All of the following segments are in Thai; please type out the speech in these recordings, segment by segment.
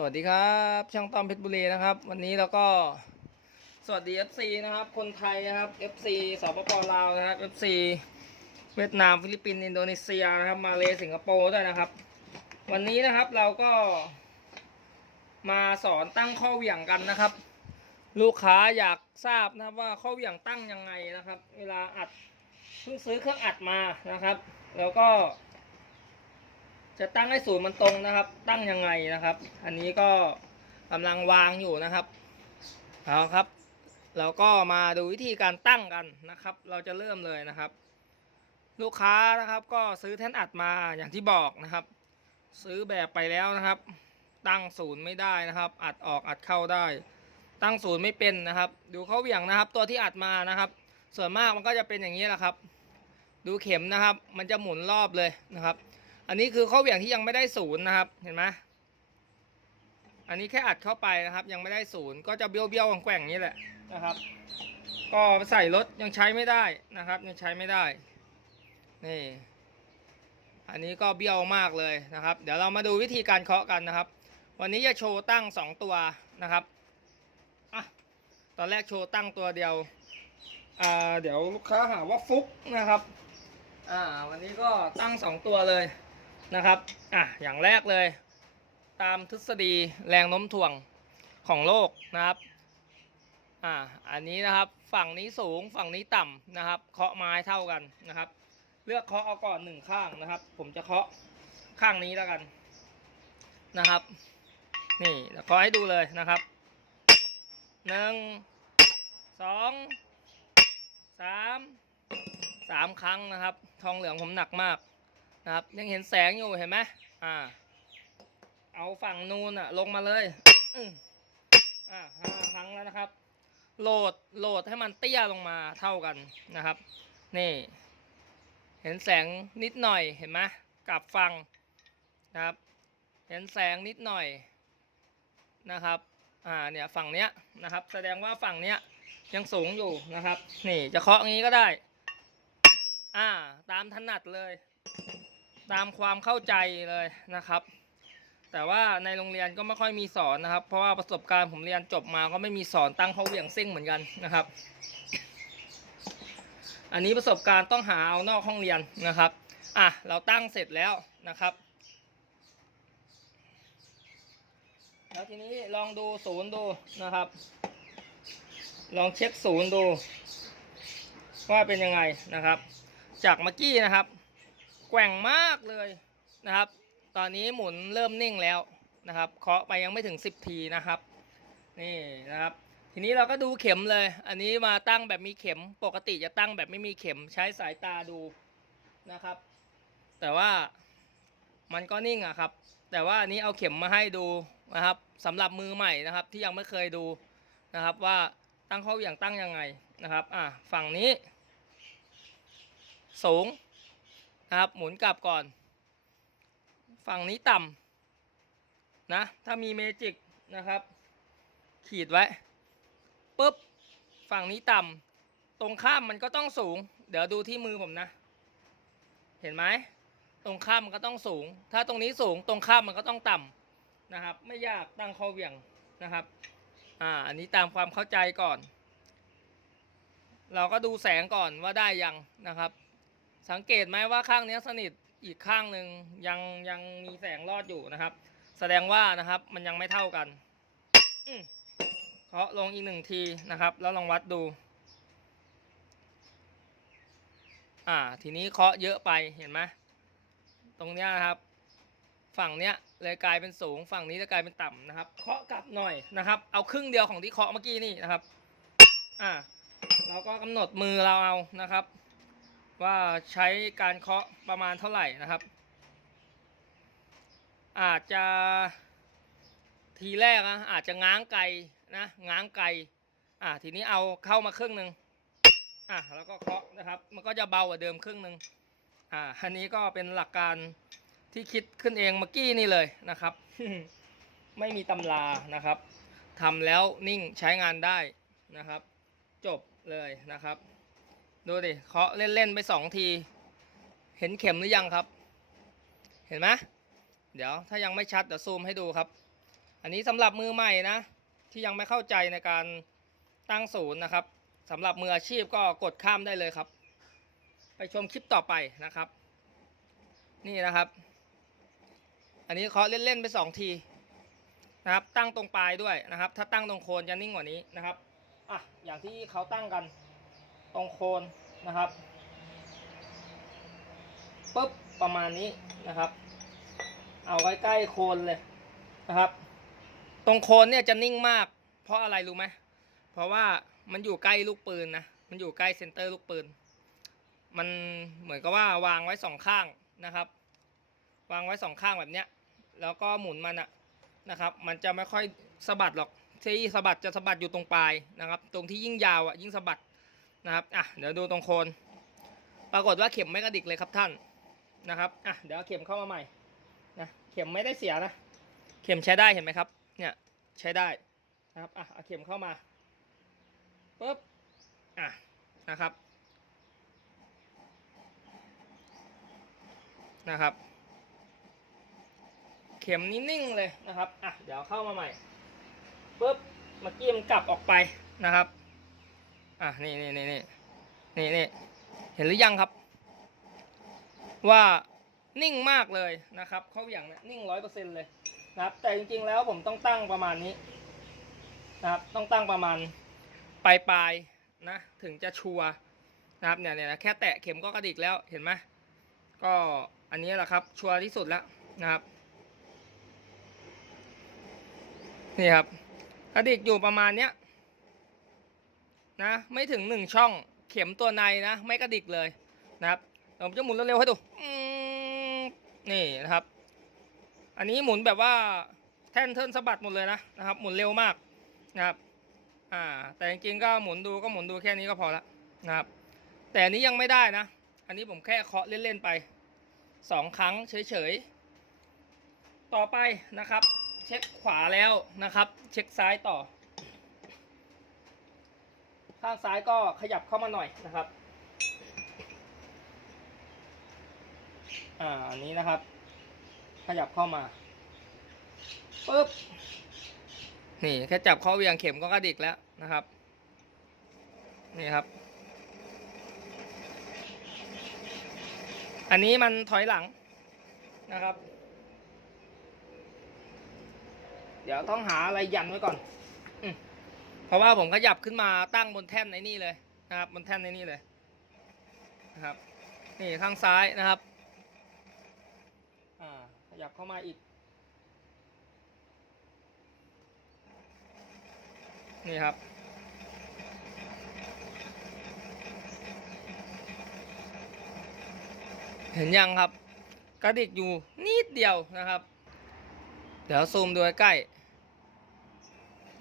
สวัสดีครับ ช่างต้อมเพชรบุรีนะครับ วันนี้เราก็สวัสดี FC นะครับ คนไทยนะครับ FC สปปลาวนะครับ FC เวียดนามฟิลิปปินส์อินโดนีเซียนะครับมาเลสิงคโปร์ด้วยนะครับ วันนี้นะครับเราก็มาสอนตั้งข้อเหวี่ยงกันนะครับ ลูกค้าอยากทราบนะครับว่าข้อเหวี่ยงตั้งยังไงนะครับ เวลาอัดเพิ่งซื้อเครื่องอัดมานะครับ แล้วก็ จะตั้งให้ศูนย์มันตรงนะครับ ตั้งยังไงนะครับ อันนี้ก็กำลังวางอยู่นะครับเอาครับ เราก็มาดูวิธีการตั้งกันนะครับ เราจะเริ่มเลยนะครับ ลูกค้านะครับ ก็ซื้อแท่นอัดมาอย่างที่บอกนะครับ ซื้อแบบไปแล้วนะครับ ตั้งศูนย์ไม่ได้นะครับ อัดออกอัดเข้าได้ ตั้งศูนย์ไม่เป็นนะครับ ดูเขาเหวี่ยงนะครับ ตัวที่อัดมานะครับ ส่วนมากมันก็จะเป็นอย่างนี้แหละครับ ดูเข็มนะครับ มันจะหมุนรอบเลยนะครับ อันนี้คือข้อเหวี่ยงที่ยังไม่ได้ศูนย์นะครับ เห็นไหมอันนี้แค่อัดเข้าไปนะครับ ยังไม่ได้ศูนย์ก็จะเบี้ยวเบี้ยวๆแกว่งๆอย่างนี้แหละนะครับ ก็ใส่รถยังใช้ไม่ได้นะครับ ยังใช้ไม่ได้นี่อันนี้ก็เบี้ยวมากเลยนะครับ เดี๋ยวเรามาดูวิธีการเคาะกันนะครับ วันนี้จะโชว์ตั้งสองตัวนะครับอะตอนแรกโชว์ตั้งตัวเดียวอ่าเดี๋ยวลูกค้าหาว่าฟุกนะครับอ่าวันนี้ก็ตั้งสองตัวเลย นะครับอะอย่างแรกเลย ตามทฤษฎีแรงโน้มถ่วงของโลกนะครับอ่าอันนี้นะครับฝั่งนี้สูงฝั่งนี้ต่ำนะครับเคาะไม้เท่ากันนะครับ เลือกเคาะเอาก่อนหนึ่งข้างนะครับ ผมจะเคาะข้างนี้แล้วกันนะครับ นี่เคาะให้ดูเลยนะครับหนึ่งสองสามสามครั้งนะครับ ทองเหลืองผมหนักมาก นะครับ ยังเห็นแสงอยู่เห็นไหมอ่า เอาฝั่งนูนอะลงมาเลยอืออ่าห้าครั้งแล้วนะครับ โหลดโหลดให้มันเตี้ยลงมาเท่ากันนะครับ นี่ เห็นแสงนิดหน่อยเห็นไหมกลับฟังนะครับ เห็นแสงนิดหน่อยนะครับอ่าเนี่ยฝั่งเนี้ยนะครับ แสดงว่าฝั่งเนี้ยยังสูงอยู่นะครับ นี่จะเคาะงี้ก็ได้ อ่า ตามถนัดเลย ตามความเข้าใจเลยนะครับ แต่ว่าในโรงเรียนก็ไม่ค่อยมีสอนนะครับ เพราะว่าประสบการณ์ผมเรียนจบมาก็ไม่มีสอนตั้งเขาเหวี่ยงซิ่งเหมือนกันนะครับ อันนี้ประสบการณ์ต้องหาเอานอกห้องเรียนนะครับอะเราตั้งเสร็จแล้วนะครับแล้วทีนี้ลองดูศูนย์ดูนะครับ ลองเช็คศูนย์ดู ว่าเป็นยังไงนะครับ จากเมื่อกี้นะครับ แกว่งมากเลยนะครับ ตอนนี้หมุนเริ่มนิ่งแล้วนะครับเคาะไปยังไม่ถึง 10 ทีนะครับนี่นะครับ ทีนี้เราก็ดูเข็มเลย อันนี้มาตั้งแบบมีเข็มปกติจะตั้งแบบไม่มีเข็มใช้สายตาดูนะครับ แต่ว่ามันก็นิ่งอะครับ แต่ว่าอันนี้เอาเข็มมาให้ดูนะครับสำหรับมือใหม่นะครับที่ยังไม่เคยดูนะครับว่าตั้งข้อเหวี่ยงตั้งยังไงนะครับอะฝั่งนี้ สูง นะครับ หมุนกลับก่อน ฝั่งนี้ต่ำนะ ถ้ามีเมจิกนะครับ ขีดไว้ปุ๊บฝั่งนี้ต่ำตรงข้ามมันก็ต้องสูง เดี๋ยวดูที่มือผมนะ เห็นไหมตรงข้ามมันก็ต้องสูง ถ้าตรงนี้สูงตรงข้ามมันก็ต้องต่ำนะครับ ไม่ยากตั้งข้อเหวี่ยงนะครับอ่าอันนี้ตามความเข้าใจก่อน เราก็ดูแสงก่อนว่าได้ยังนะครับ สังเกตไหมว่าข้างนี้สนิทอีกข้างหนึ่งยังยังมีแสงรอดอยู่นะครับ แสดงว่านะครับมันยังไม่เท่ากันเคาะลงอีกหนึ่งทีนะครับ แล้วลองวัดดู อ่า ทีนี้เคาะเยอะไปเห็นไหมตรงเนี้ยนะครับ ฝั่งเนี้ยเลยกลายเป็นสูง ฝั่งนี้จะกลายเป็นต่ำนะครับ เคาะกลับหน่อยนะครับ เอาครึ่งเดียวของที่เคาะเมื่อกี้นี่นะครับ อ่า เราก็กำหนดมือเราเอานะครับ ว่าใช้การเคาะประมาณเท่าไหร่นะครับ อาจจะทีแรกนะอาจจะง้างไกลนะง้างไกลอ่าทีนี้เอาเข้ามาครึ่งหนึ่งอะแล้วก็เคาะนะครับ มันก็จะเบากว่าเดิมครึ่งหนึ่งอ่าอันนี้ก็เป็นหลักการที่คิดขึ้นเองเมื่อกี้นี่เลยนะครับ ไม่มีตำรานะครับทำแล้วนิ่งใช้งานได้นะครับ จบเลยนะครับ ดูดิเคาะเล่นๆไปสองที เห็นเข็มหรือยังครับ เห็นไหมเดี๋ยวถ้ายังไม่ชัดเดี๋ยวซูมให้ดูครับ อันนี้สำหรับมือใหม่นะ ที่ยังไม่เข้าใจในการตั้งศูนย์นะครับสำหรับมืออาชีพก็กดข้ามได้เลยครับ ไปชมคลิปต่อไปนะครับ นี่นะครับ อันนี้เคาะเล่นๆไปสองทีนะครับตั้งตรงปลายด้วยนะครับ ถ้าตั้งตรงโคนจะนิ่งกว่านี้นะครับอะอย่างที่เขาตั้งกัน รงโคนนะครับปุ๊บประมาณนี้นะครับ เอาไว้ใกล้โคนเลยนะครับ ตรงโคนเนี่ยจะนิ่งมาก เพราะอะไรรู้ไหมเพราะว่ามันอยู่ใกล้ลูกปืนนะมันอยู่ใกล้เซนเตอร์ลูกปืน มันเหมือนกับว่าวางไว้สองข้างนะครับ วางไว้สองข้างแบบเนี้ย แล้วก็หมุนมันอะนะครับ มันจะไม่ค่อยสะบัดหรอกที่สะบัดจะสะบัดอยู่ตรงปลายนะครับ ตรงที่ยิ่งยาวอะยิ่งสะบัด นะครับอะเดี๋ยวดูตรงโคน ปรากฏว่าเข็มไม่กระดิกเลยครับท่านนะครับอะเดี๋ยวเข็มเข้ามาใหม่นะเข็มไม่ได้เสียนะ เข็มใช้ได้เห็นไหมครับ เนี่ยใช้ได้นะครับอะเอาเข็มเข้ามาปุ๊บอะนะครับนะครับ เข็มนิ่งๆเลยนะครับอะเดี๋ยวเข้ามาใหม่ปุ๊บเมื่อกี้มันกลับออกไปนะครับ อะนี่นี่นี่นี่นี่นี่เห็นหรือยังครับ ว่านิ่งมากเลยนะครับเขาอย่างนี้นิ่งร้อยเปอร์เซ็นเลยนะครับ แต่จริงๆแล้วผมต้องตั้งประมาณนี้นะครับ ต้องตั้งประมาณปลายปลายๆนะถึงจะชัวนะครับเนี่ยเนี่ยแค่แตะเข็มก็กระดิกแล้วเห็นไหมก็อันนี้แหละครับ ชัวร์ที่สุดแล้วนะครับนี่ครับกระดิกอยู่ประมาณเนี้ย นะไม่ถึงหนึ่งช่องเข็มตัวในนะ ไม่กระดิกเลยนะครับผมจะหมุนเร็วๆให้ดูนี่นะครับ อันนี้หมุนแบบว่าแท่นเทินสะบัดหมดเลยนะนะครับ หมุนเร็วมากนะครับ อ่า แต่จริงๆก็หมุนดูก็หมุนดูแค่นี้ก็พอละนะครับ แต่อันนี้ยังไม่ได้นะ อันนี้ผมแค่เคาะเล่นๆไปสองครั้งเฉยๆ ต่อไปนะครับ เช็คขวาแล้วนะครับ เช็คซ้ายต่อ ข้างซ้ายก็ขยับเข้ามาหน่อยนะครับ อ่าอันนี้นะครับ ขยับเข้ามาปุ๊บนี่แค่จับข้าเวียงเข็มก็กระดิกแล้วนะครับ นี่ครับ อันนี้มันถอยหลังนะครับ เดี๋ยวต้องหาอะไรยันไว้ก่อน เพราะว่าผมขยับขึ้นมาตั้งบนแท่นในนี่เลยนะครับบนแท่นในนี่เลยนะครับนี่ข้างซ้ายนะครับอ่าขยับเข้ามาอีกนี่ครับเห็นยังครับ กระดิกอยู่นิดเดียวนะครับ เดี๋ยวซูมดูใกล้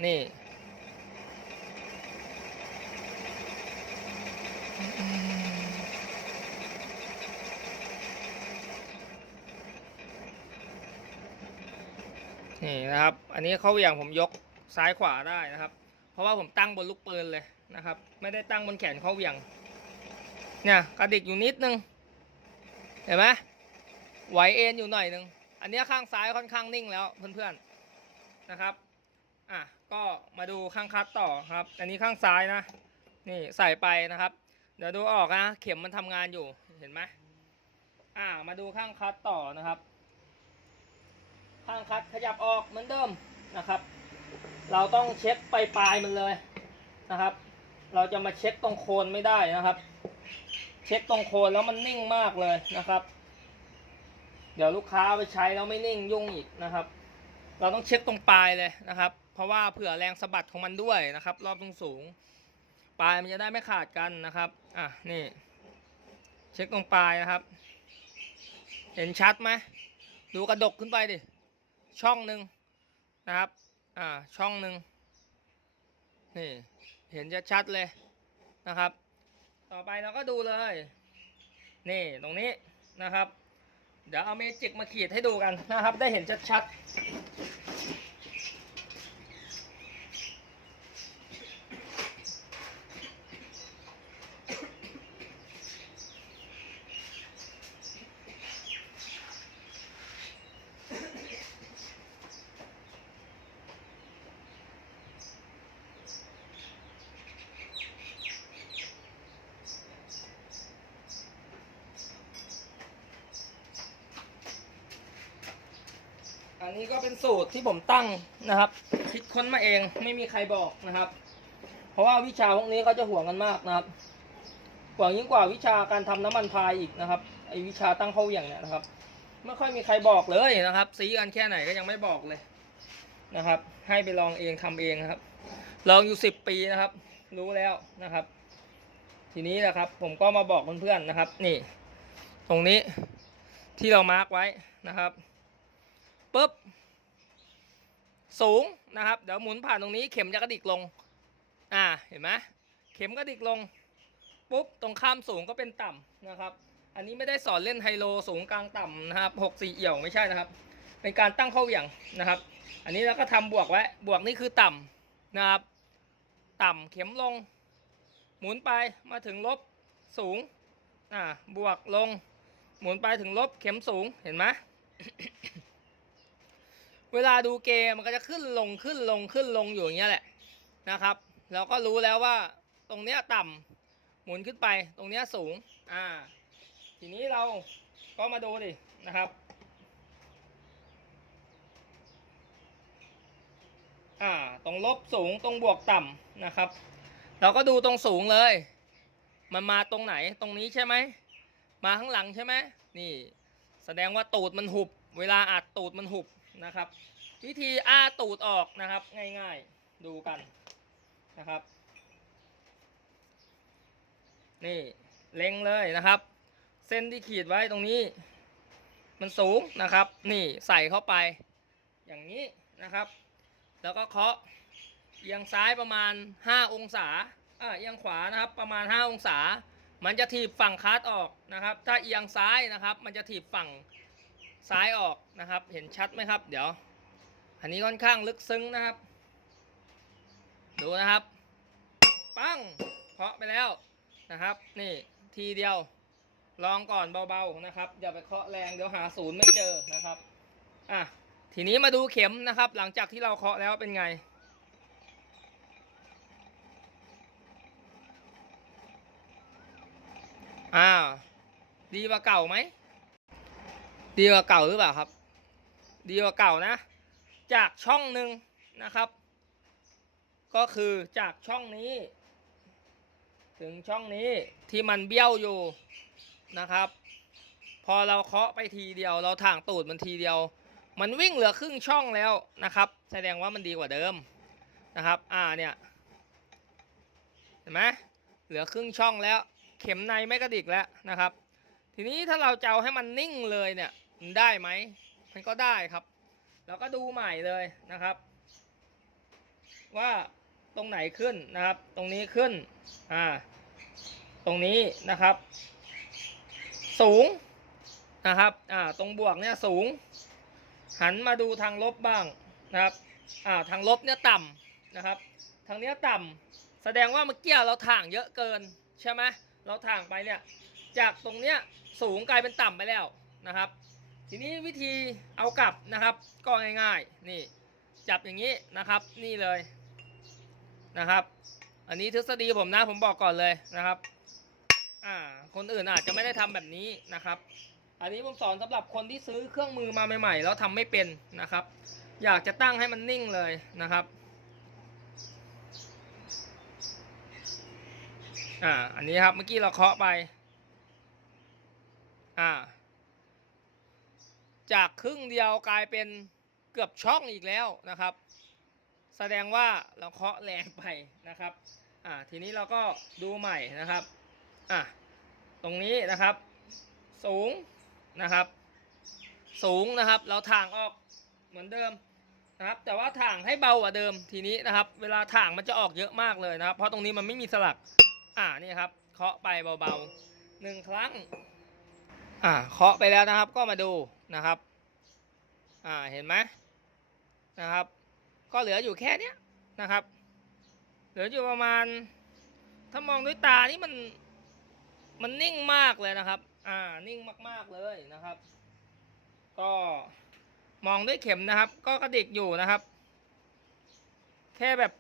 นี่ นี่นะครับ อันนี้เขาอย่างผมยกซ้ายขวาได้นะครับ เพราะว่าผมตั้งบนลูกปืนเลยนะครับ ไม่ได้ตั้งบนแขนเขาเหวี่ยงเนี่ยกระดิกอยู่นิดนึงเห็นไหมไหวเอ็นอยู่หน่อยนึงอันนี้ข้างซ้ายค่อนข้างนิ่งแล้วเพื่อนๆนะครับอะก็มาดูข้างคัดต่อครับ อันนี้ข้างซ้ายนะ นี่ใส่ไปนะครับ เดี๋ยวดูออกนะ เข็มมันทำงานอยู่เห็นไหมอ่ามาดูข้างคัดต่อนะครับ ข้างคัดขยับออกเหมือนเดิมนะครับ เราต้องเช็คปลายปลายมันเลยนะครับ เราจะมาเช็คตรงโคนไม่ได้นะครับ เช็คตรงโคนแล้วมันนิ่งมากเลยนะครับ เดี๋ยวลูกค้าไปใช้แล้วไม่นิ่งยุ่งอีกนะครับ เราต้องเช็คตรงปลายเลยนะครับ เพราะว่าเผื่อแรงสะบัดของมันด้วยนะครับ รอบตรงสูงปลายมันจะได้ไม่ขาดกันนะครับอะนี่ เช็คตรงปลายนะครับ เห็นชัดไหมดูกระดกขึ้นไปดิ ช่องหนึ่งนะครับ อ่า ช่องหนึ่งนี่ เห็นชัดๆเลยนะครับ ต่อไปเราก็ดูเลย นี่ตรงนี้นะครับ เดี๋ยวเอาเมจิกมาขีดให้ดูกันนะครับ ได้เห็นชัด นี่ก็เป็นสูตรที่ผมตั้งนะครับ คิดค้นมาเองไม่มีใครบอกนะครับ เพราะว่าวิชาพวกนี้เขาจะห่วงกันมากนะครับห่วงยิ่งกว่าวิชาการทำน้ำมันพายอีกนะครับไอวิชาตั้งเข้าเหวี่ยงเนี่ยนะครับไม่ค่อยมีใครบอกเลยนะครับซีกันแค่ไหนก็ยังไม่บอกเลยนะครับ ให้ไปลองเองทำเองนะครับ ลองอยู่สิบปีนะครับ รู้แล้วนะครับ ทีนี้นะครับ ผมก็มาบอกเพื่อนๆนะครับ นี่ ตรงนี้ที่เรามาร์กไว้นะครับ ปุ๊บ สูงนะครับ เดี๋ยวหมุนผ่านตรงนี้เข็มจะกระดิกลง อ่า เห็นไหมเข็มกระดิกลง ปุ๊บ ตรงข้ามสูงก็เป็นต่ำนะครับ อันนี้ไม่ได้สอนเล่นไฮโลสูงกลางต่ำนะครับหกสี่เอี่ยวไม่ใช่นะครับ เป็นการตั้งเข้าอย่างนะครับ อันนี้เราก็ทำบวกไว้ บวกนี่คือต่ำนะครับ ต่ำเข็มลง หมุนไปมาถึงลบสูง อ่า บวกลง หมุนไปถึงลบเข็มสูง เห็นไหม เวลาดูเกมมันก็จะขึ้นลงขึ้นลงขึ้นลงอยู่อย่างเงี้ยแหละนะครับ เราก็รู้แล้วว่าตรงเนี้ยต่ำหมุนขึ้นไปตรงเนี้ยสูงอ่า ทีนี้เราก็มาดูดินะครับอ่าตรงลบสูงตรงบวกต่ำนะครับ เราก็ดูตรงสูงเลย มันมาตรงไหนตรงนี้ใช่ไหมมาข้างหลังใช่ไหมนี่ แสดงว่าตูดมันหุบ เวลาอัดตูดมันหุบ นะครับ วิธีอ้าตูดออกนะครับ ง่ายๆดูกันนะครับ นี่เล็งเลยนะครับ เส้นที่ขีดไว้ตรงนี้ มันสูงนะครับ นี่ใส่เข้าไป อย่างนี้นะครับ แล้วก็เคาะเอียงซ้ายประมาณ 5 องศาอ่าเอียงขวานะครับ ประมาณ 5 องศา มันจะถีบฝั่งคาร์ดออกนะครับ ถ้าเอียงซ้ายนะครับ มันจะถีบฝั่ง ซ้ายออกนะครับ เห็นชัดไหมครับ เดี๋ยว อันนี้ค่อนข้างลึกซึ้งนะครับ ดูนะครับ ปั้งเคาะไปแล้วนะครับ นี่ทีเดียว ลองก่อนเบาๆนะครับ อย่าไปเคาะแรงเดี๋ยวหาศูนย์ไม่เจอนะครับอะทีนี้มาดูเข็มนะครับ หลังจากที่เราเคาะแล้วเป็นไงอ้าวดีกว่าเก่าไหม ดีกว่าเก่าหรือเปล่าครับ ดีกว่าเก่านะ จากช่องหนึ่งนะครับ ก็คือจากช่องนี้ ถึงช่องนี้ที่มันเบี้ยวอยู่นะครับ พอเราเคาะไปทีเดียว เราถ่างตูดมันทีเดียว มันวิ่งเหลือครึ่งช่องแล้วนะครับ แสดงว่ามันดีกว่าเดิมนะครับ อ่าเนี่ยเห็นไหมเหลือครึ่งช่องแล้ว เข็มในไม่กระดิกแล้วนะครับ ทีนี้ถ้าเราจะเอาให้มันนิ่งเลยเนี่ย มันได้ไหม มันก็ได้ครับ เราก็ดูใหม่เลยนะครับ ว่าตรงไหนขึ้นนะครับ ตรงนี้ขึ้น อ่า ตรงนี้นะครับ สูงนะครับ อ่า ตรงบวกเนี่ยสูง หันมาดูทางลบบ้างนะครับ อ่า ทางลบเนี่ยต่ำนะครับ ทางเนี้ยต่ำแสดงว่าเมื่อกี้เราถ่างเยอะเกินใช่ไหมเราถ่างไปเนี่ย จากตรงเนี้ยสูงกลายเป็นต่ำไปแล้วนะครับ ทีนี้วิธีเอากลับนะครับ ก็ง่ายๆนี่จับอย่างนี้นะครับนี่เลยนะครับ อันนี้ทฤษฎีผมนะผมบอกก่อนเลยนะครับอ่าคนอื่นอาจจะไม่ได้ทำแบบนี้นะครับ อันนี้ผมสอนสำหรับคนที่ซื้อเครื่องมือมาใหม่ ๆ แล้วทำไม่เป็นนะครับ อยากจะตั้งให้มันนิ่งเลยนะครับอ่าอันนี้ครับเมื่อกี้เราเคาะไปอ่า จากครึ่งเดียวกลายเป็นเกือบช่องอีกแล้วนะครับ แสดงว่าเราเคาะแรงไปนะครับอ่าทีนี้เราก็ดูใหม่นะครับอะตรงนี้นะครับ สูงนะครับ สูงนะครับ เราถ่างออกเหมือนเดิมนะครับแต่ว่าถ่างให้เบากว่าเดิมทีนี้นะครับ เวลาถ่างมันจะออกเยอะมากเลยนะครับ เพราะตรงนี้มันไม่มีสลัก อ่านี่ครับเคาะไปเบาๆหนึ่งครั้ง อ่าเคาะไปแล้วนะครับก็มาดูนะครับ อ่าเห็นไหมนะครับ ก็เหลืออยู่แค่เนี้ยนะครับ เหลืออยู่ประมาณ ถ้ามองด้วยตานี่มันมันนิ่งมากเลยนะครับ อ่านิ่งมากๆเลยนะครับ ก็มองด้วยเข็มนะครับ ก็กระดิกอยู่นะครับ แค่แบบ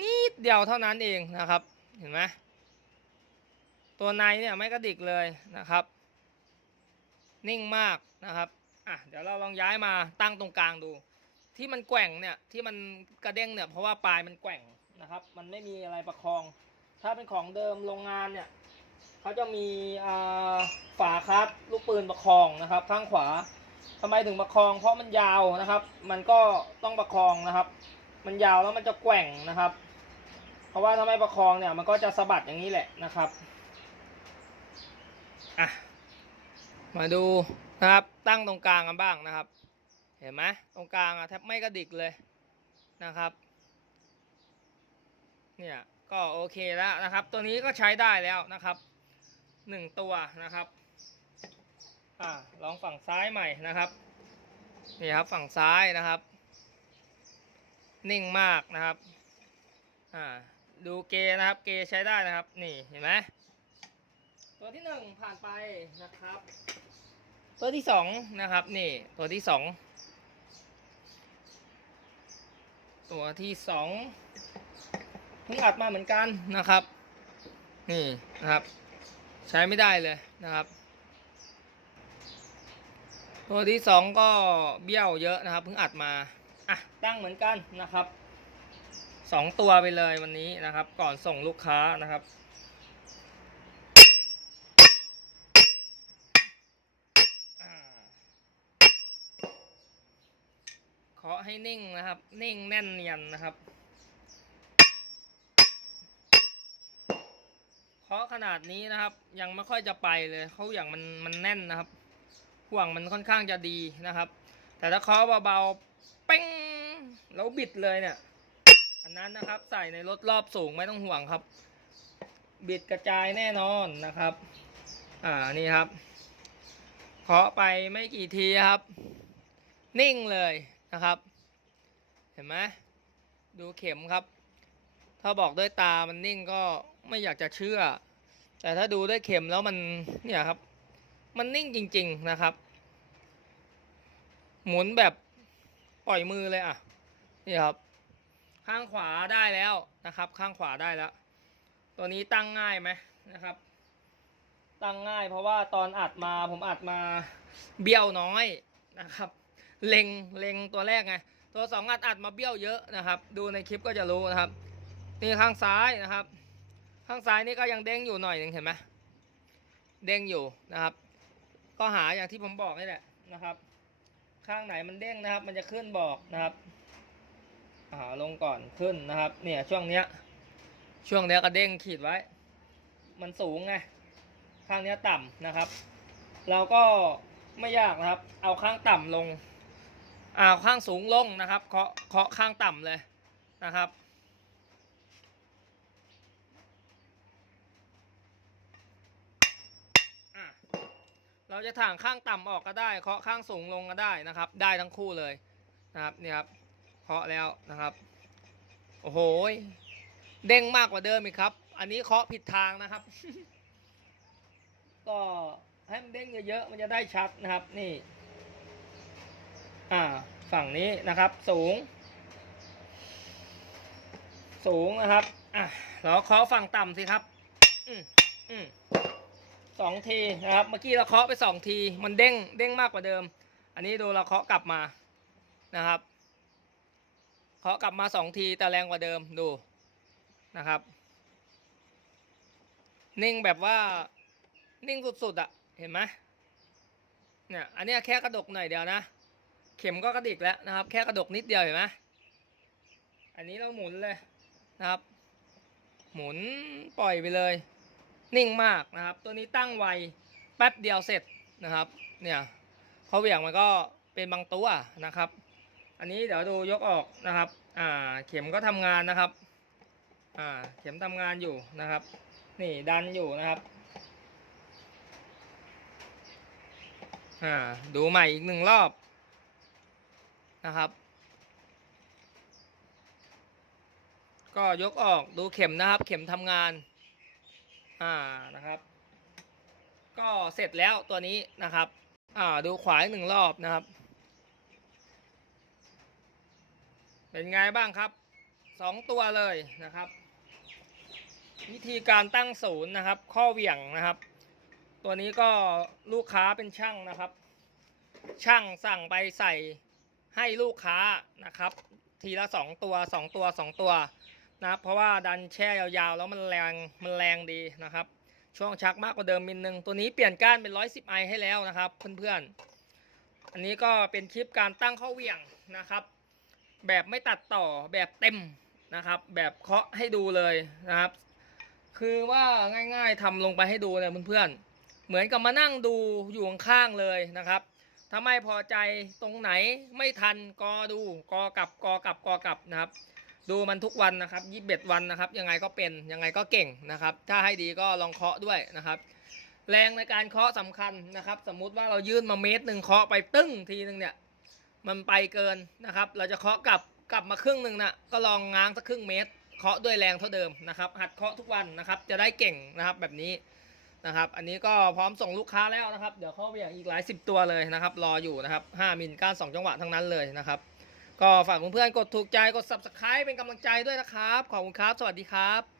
นิดเดียวเท่านั้นเองนะครับ เห็นไหมตัวในเนี่ยไม่กระดิกเลยนะครับ นิ่งมากนะครับอะเดี๋ยวเราลองย้ายมาตั้งตรงกลางดู ที่มันแกว่งเนี่ยที่มันกระเด้งเนี่ยเพราะว่าปลายมันแกว่งนะครับ มันไม่มีอะไรประคอง ถ้าเป็นของเดิมโรงงานเนี่ยเขาจะมีอ่าฝาคัดลูกปืนประคองนะครับ ข้างขวาทำไมถึงประคอง เพราะมันยาวนะครับ มันก็ต้องประคองนะครับ มันยาวแล้วมันจะแกว่งนะครับ เพราะว่าถ้าไม่ประคองเนี่ยมันก็จะสะบัดอย่างนี้แหละนะครับอะ มาดูนะครับตั้งตรงกลางกันบ้างนะครับ เห็นไหมตรงกลางอะแทบไม่กระดิกเลยนะครับเนี่ยก็โอเคแล้วนะครับ ตัวนี้ก็ใช้ได้แล้วนะครับหนึ่งตัวนะครับอ่าลองฝั่งซ้ายใหม่นะครับนี่ครับฝั่งซ้ายนะครับ นิ่งมากนะครับอ่าดูเกนะครับ เกใช้ได้นะครับ นี่เห็นไหม ตัวที่หนึ่งผ่านไปนะครับ ตัวที่สองนะครับนี่ตัวที่สองตัวที่สองเพิ่งอัดมาเหมือนกันนะครับ นี่นะครับ ใช้ไม่ได้เลยนะครับ ตัวที่สองก็เบี้ยวเยอะนะครับเพิ่งอัดมาอะตั้งเหมือนกันนะครับสองตัวไปเลยวันนี้นะครับ ก่อนส่งลูกค้านะครับ เคาะให้นิ่งนะครับ นิ่งแน่นเนียนนะครับ เคาะขนาดนี้นะครับ ยังไม่ค่อยจะไปเลยเขาอย่างมันมันแน่นนะครับ ห่วงมันค่อนข้างจะดีนะครับ แต่ถ้าเคาะเบาๆเป้งแล้วบิดเลยเนี่ย อันนั้นนะครับใส่ในรถรอบสูงไม่ต้องห่วงครับ บิดกระจายแน่นอนนะครับ อ่านี่ครับ เคาะไปไม่กี่ทีครับ นิ่งเลย นะครับ เห็นไหมดูเข็มครับ ถ้าบอกด้วยตามันนิ่งก็ไม่อยากจะเชื่อ แต่ถ้าดูด้วยเข็มแล้วมันเนี่ยครับ มันนิ่งจริง ๆนะครับ หมุนแบบปล่อยมือเลยอะนี่ครับ ข้างขวาได้แล้วนะครับ ข้างขวาได้แล้ว ตัวนี้ตั้งง่ายไหมนะครับ ตั้งง่ายเพราะว่าตอนอัดมาผมอัดมาเบี้ยวน้อยนะครับ เล็งเล็งตัวแรกไงตัวสองอัดอัดมาเบี้ยวเยอะนะครับ ดูในคลิปก็จะรู้นะครับ นี่ข้างซ้ายนะครับ ข้างซ้ายนี่ก็ยังเด้งอยู่หน่อยหนึงเห็นไหมเด้งอยู่นะครับ ก็หาอย่างที่ผมบอกนี่แหละนะครับ ข้างไหนมันเด้งนะครับ มันจะขึ้นบอกนะครับอ่าลงก่อนขึ้นนะครับ เนี่ยช่วงเนี้ย ช่วงเนี้ยก็เด้งขีดไว้ มันสูงไงข้างเนี้ยต่ำนะครับ เราก็ไม่ยากนะครับ เอาข้างต่ำลง อาข้างสูงลงนะครับเคาะเคาะข้างต่ำเลยนะครับเราจะถ่างข้างต่ำออกก็ได้ เคาะข้างสูงลงก็ได้นะครับ ได้ทั้งคู่เลยนะครับเนี่ยครับเคาะแล้วนะครับโอ้โหเด้งมากกว่าเดิมอีกครับ อันนี้เคาะผิดทางนะครับ ก็ให้มันเด้งเยอะๆมันจะได้ชัดนะครับนี่ อ่าฝั่งนี้นะครับสูง สูงนะครับอะเราเคาะฝั่งต่ำสิครับอืมอืมสองทีนะครับเมื่อกี้เราเคาะไปสองที มันเด้งเด้งมากกว่าเดิม อันนี้ดูเราเคาะกลับมานะครับเคาะกลับมาสองทีแต่แรงกว่าเดิมดูนะครับ นิ่งแบบว่านิ่งสุดๆอะเห็นไหมเนี่ยอันนี้แค่กระดกหน่อยเดียวนะ เข็มก็กระดิกแล้วนะครับ แค่กระดกนิดเดียวเห็นไหมอันนี้เราหมุนเลยนะครับ หมุนปล่อยไปเลย นิ่งมากนะครับ ตัวนี้ตั้งไวแป๊บเดียวเสร็จนะครับ เนี่ยเขาเหวี่ยงมันก็เป็นบางตัวนะครับ อันนี้เดี๋ยวดูยกออกนะครับ อ่า เข็มก็ทำงานนะครับ อ่า เข็มทำงานอยู่นะครับ นี่ดันอยู่นะครับ อ่า ดูใหม่อีกหนึ่งรอบ นะครับ ก็ยกออกดูเข็มนะครับ เข็มทำงาน อ่านะครับ ก็เสร็จแล้วตัวนี้นะครับ อ่าดูขวาอีกหนึ่งรอบนะครับ เป็นไงบ้างครับสองตัวเลยนะครับ วิธีการตั้งศูนย์นะครับ ข้อเหวี่ยงนะครับ ตัวนี้ก็ลูกค้าเป็นช่างนะครับ ช่างสั่งไปใส่ ให้ลูกค้านะครับ ทีละสองตัวสองตัวสองตัวนะเพราะว่าดันแช่ยาวๆ แล้วมันแรงมันแรงดีนะครับ ช่วงชักมากกว่าเดิมมิลนึงตัวนี้เปลี่ยนก้านเป็น110ไอให้แล้วนะครับเพื่อนๆ อันนี้ก็เป็นคลิปการตั้งข้อเหวี่ยงนะครับ แบบไม่ตัดต่อแบบเต็มนะครับ แบบเคาะให้ดูเลยนะครับ คือว่าง่ายๆทำลงไปให้ดูเนี่ยเพื่อนๆ เหมือนกับมานั่งดูอยู่ข้างๆเลยนะครับ ถ้าไม่พอใจตรงไหนไม่ทันกอดูกอกลับกอกลับกอกลับนะครับ ดูมันทุกวันนะครับยี่สิบเอ็ดวันนะครับ ยังไงก็เป็นยังไงก็เก่งนะครับ ถ้าให้ดีก็ลองเคาะด้วยนะครับ แรงในการเคาะสำคัญนะครับ สมมุติว่าเรายื่นมาเมตรหนึ่งเคาะไปตึ้งทีหนึ่งเนี่ยมันไปเกินนะครับ เราจะเคาะกลับกลับมาครึ่งหนึ่งนะก็ลองง้างสักครึ่งเมตรเคาะด้วยแรงเท่าเดิมนะครับ หัดเคาะทุกวันนะครับ จะได้เก่งนะครับแบบนี้ นะครับ อันนี้ก็พร้อมส่งลูกค้าแล้วนะครับ เดี๋ยวเข้าไปอย่างอีกหลายสิบตัวเลยนะครับ รออยู่นะครับ5มิลก้าน2จังหวะทั้งนั้นเลยนะครับ ก็ฝากเพื่อนๆกดถูกใจกด subscribe เป็นกำลังใจด้วยนะครับ ขอบคุณครับ สวัสดีครับ